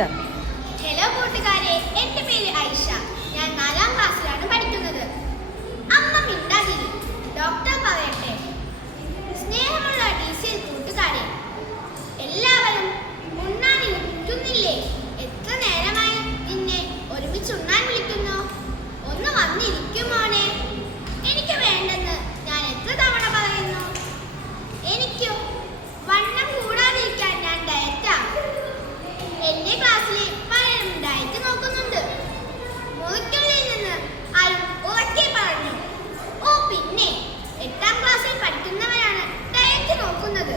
Start. Hello കൂട്ടുകാരെ, എൻ്റെ പേര് ഐഷ. ഞാൻ 4ാം ക്ലാസ്സിലാണ് പഠിക്കുന്നത്. അമ്മ മിണ്ടാതിരി, ഡോക്ടർ പറയട്ടെ. സ്നേഹമുള്ള DCL കൂട്ടുകാരെ, എല്ലാവരും ഉണ്ണാനിരിക്കുന്നില്ലേ? എത്ര നേരമായി നിന്നെ ഒരുമിച്ച് ഉണ്ണാൻ വിളിക്കുന്നു? ഒന്ന് വന്നിരിക്കുമോനെ? എനിക്ക് വേണ്ടെന്ന് ഞാൻ എത്ര തവണ പറയുന്നു? എനിക്കും വണ്ണം കൂടാതിരിക്കാൻ ഞാൻ ഡയറ്റാണ്. എന്റെ ക്ലാസ്സിലെ പലരും ഡയറ്റ് നോക്കുന്നുണ്ട്. മുറിക്കുള്ളിൽ നിന്ന് ആരും ഉറക്കെ പറഞ്ഞു, ഓ പിന്നെ 8ാം ക്ലാസ്സിൽ പഠിക്കുന്നവരാണ് ഡയറ്റ് നോക്കുന്നത്.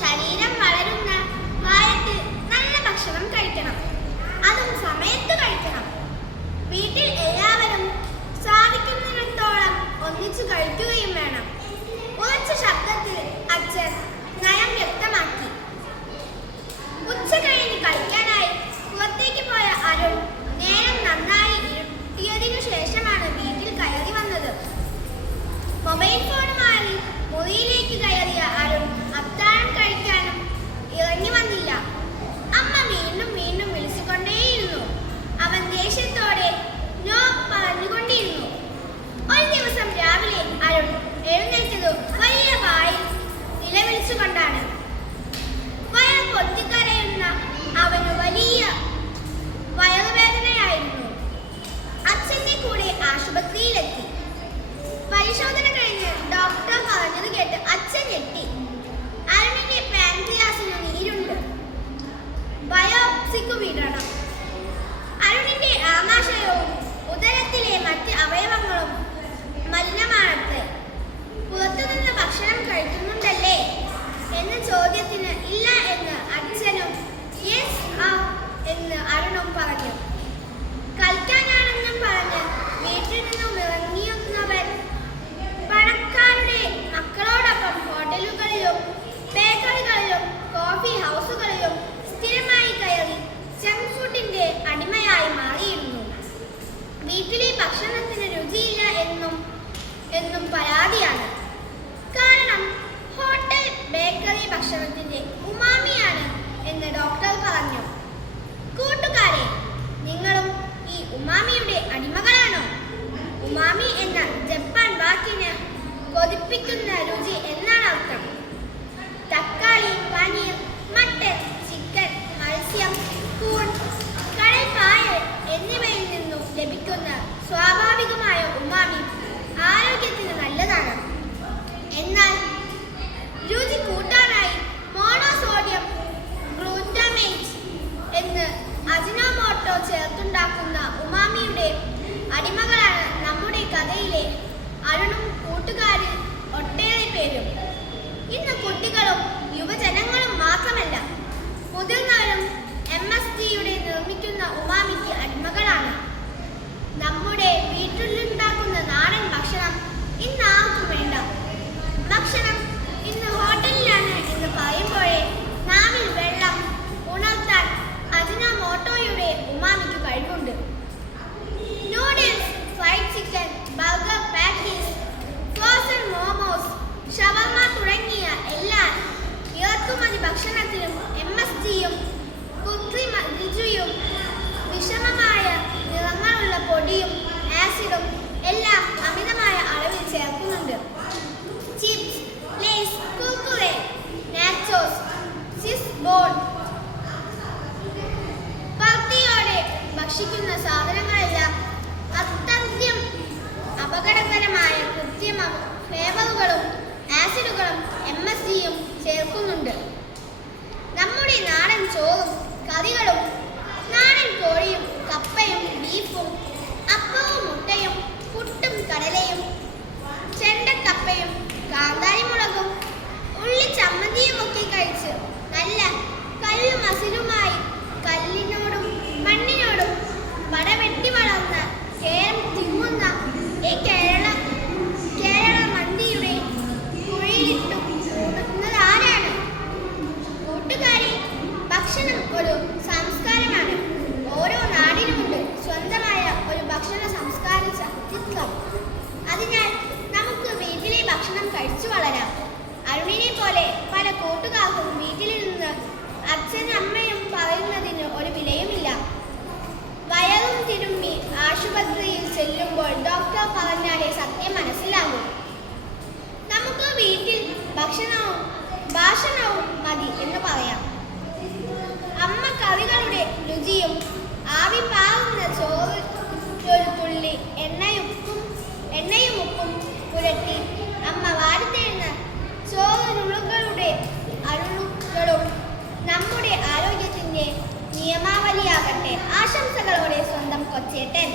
ശരീരം വളരുന്ന പ്രായത്തിൽ നല്ല ഭക്ഷണം കഴിക്കണം, അതും സമയത്ത് കഴിക്കണം. വീട്ടിൽ എല്ലാവരും സാധിക്കുന്നിടത്തോളം ഒന്നിച്ചു കഴിക്കുകയും വേണം. ഉറച്ച ശബ്ദത്തിൽ അച്ഛൻ നയം വ്യക്തമാക്കി. ഉച്ച കഴിഞ്ഞ് കളിക്കാനായി പുറത്തേക്ക് പോയ അരുൺ നേരം നന്നായി ഇരുട്ടിയതിനു ശേഷമാണ് വീട്ടിൽ കയറി വന്നത്. മൊബൈൽ ഫോണുമായി മുറിയിലേക്ക് കയറിയ അരുൺ അത്താഴം കഴിക്കാനും ഇറങ്ങി വന്നില്ല. അമ്മ വീണ്ടും വീണ്ടും വിളിച്ചുകൊണ്ടേയിരുന്നു. അവൻ ദേഷ്യത്തോടെ നോ പറഞ്ഞുകൊണ്ടിരുന്നു. ഒരു ദിവസം രാവിലെ അരുൺ എഴുന്നേറ്റത് വലിയ വായിൽ നിലവിളിച്ചുകൊണ്ടാണ്. വയർ പൊട്ടിക്കരയുന്ന അവന് വലിയ വയറുവേദനയായിരുന്നു. അച്ഛന്റെ കൂടെ ആശുപത്രിയിലെത്തി. പരിശോധന കഴിഞ്ഞ് ഡോക്ടർ പറഞ്ഞത് കേട്ട് അച്ഛൻ ഞെട്ടി. അരുണിന്റെ പാൻക്രിയാസിന് നീരുണ്ട്, ബയോപ്സിക്ക് വിടണം. അരുണിന്റെ ആമാശയവും ഉദരത്തിലെ മറ്റ് അവയവങ്ങളും മലിനമാണത്രേ. പുറത്തുനിന്ന് ഭക്ഷണം കഴിക്കുന്നുണ്ടല്ലേ എന്ന ചോദ്യത്തിന് ഇല്ല എന്ന് അച്ഛനും യെസ് എന്ന് അരുണും പറഞ്ഞു. കളിക്കാനാണെന്നും പറഞ്ഞ് വീട്ടിൽ നിന്നും ഇറങ്ങിയെന്നവൻ പണക്കാരുടെ മക്കളോടൊപ്പം ഹോട്ടലുകളിലും ബേക്കറികളിലും കോഫി ഹൗസുകളിലും സ്ഥിരമായി കയറി ജങ്ക് ഫുഡിന്റെ അടിമയായി മാറിയിരുന്നു. വീട്ടിലെ ഭക്ഷണത്തിന് രുചിയില്ല എന്നും പരാതിയാണ്. കാരണം ഹോട്ടൽ ബേക്കറി ഭക്ഷണത്തിന്റെ ഉമാമിയാണ് എന്ന് ഡോക്ടർ പറഞ്ഞു. കൂട്ടുകാരെ, നിങ്ങളും ഈ ഉമാമിയുടെ അടിമകളാണോ? ഉമാമി എന്ന ജപ്പാൻ വാക്കിന് കൊതിപ്പിക്കുന്ന രുചി എന്നാണ് അർത്ഥം. തക്കാളി, പനീർ, മട്ടൻ, ചിക്കൻ, മത്സ്യം, കൂൺ, കടൽപ്പായൽ എന്നിവയിൽ നിന്നും ലഭിക്കുന്ന സ്വാഭാവികമായ ഉമാമി ആരോഗ്യത്തിന് നല്ലതാണ്. എന്നാൽ രുചി കൂട്ടാനായി മോണോസോഡിയം ഗ്ലൂറ്റാമേറ്റ് എന്ന് അജിനോമോട്ടോ ചേർത്തുണ്ടാക്കുന്ന ഉമാമിയുടെ അടിമകളാണ് നമ്മുടെ കഥയിലെ അരുണും കൂട്ടുകാരിൽ ഒട്ടേറെ പേരും. ഇന്ന് കുട്ടികളും യുവജനങ്ങളും മാത്രമല്ല, മുതിർന്നവരും MSGയുടെ നിർമ്മിക്കുന്ന ഉമാമിക്ക് അടിമകളാണ്. നമ്മുടെ വീട്ടിലുണ്ടാക്കുന്ന നാടൻ ഭക്ഷണം ഇന്ന് ആർക്കും വേണ്ട. ഭക്ഷണം ഇന്ന് ഹോട്ടലിലാണ് എന്ന് പറയുമ്പോഴേ നാവിൽ വെള്ളം ഉണർത്താൻ അജിനോമോട്ടോയുടെ ഉമാമിക്ക് കഴിവുണ്ട്. Noodles, fried chicken, burger patties, frozen momos, shawarma തുടങ്ങിയ എല്ലാ ഇറക്കുമതി ഭക്ഷണത്തിലും MSGയും കൃത്രിമ രുചിയും വിഷമമായ നിറങ്ങളുള്ള പൊടിയും ആസിഡും എല്ലാം അമിതമായ അളവിൽ ചേർക്കുന്നുണ്ട്. Chips, Lay's, Kurkure, nachos, cheese ball, പർത്തിയോടെ ഭക്ഷിക്കുന്ന സാധനങ്ങളെല്ലാം അത്യന്തം അപകടകരമായ കൃത്രിമ ഫ്ലേവറുകളും ആസിഡുകളും MSGയും ചേർക്കുന്നുണ്ട്. നമ്മുടെ നാടൻ ചോറും കറികളും, നാടൻ കോഴിയും കപ്പയും ബീഫും, അപ്പവും മുട്ടയും, പുട്ടും കടലയും, ചെണ്ടക്കപ്പയും കാന്താരിമുളകും ഉള്ളി ചമ്മന്തിയുമൊക്കെ കഴിച്ച് നല്ല കല്ലു മസിലുമായി കല്ലിനോടും മണ്ണിനോടും വടവെട്ടി വളർന്ന കേരം തിങ്ങുന്ന ഈ കേരള മന്തിയുടെ കുഴിയിലിട്ടു കൂടുന്നതാരാണ്? കൂട്ടുകാരെ, ഭക്ഷണം ഒരു വാക്കുകൾ പറഞ്ഞാലേ സത്യം മനസ്സിലാകൂ. നമുക്ക് വീട്ടിൽ ഭക്ഷണവും ഭാഷണവും മതി എന്ന് പറയാം. അമ്മ കറികളുടെ രുചിയും ആവി പാറുന്ന ചോറ് ഒരു തുള്ളി എണ്ണയും ഉപ്പും പുരട്ടി അമ്മ വാരിത്തരുന്ന ചോറുകളുടെ അരുളുകളും നമ്മുടെ ആരോഗ്യത്തിന്റെ നിയമാവലിയാകട്ടെ. ആശംസകളോടെ സ്വന്തം കൊച്ചേട്ടൻ.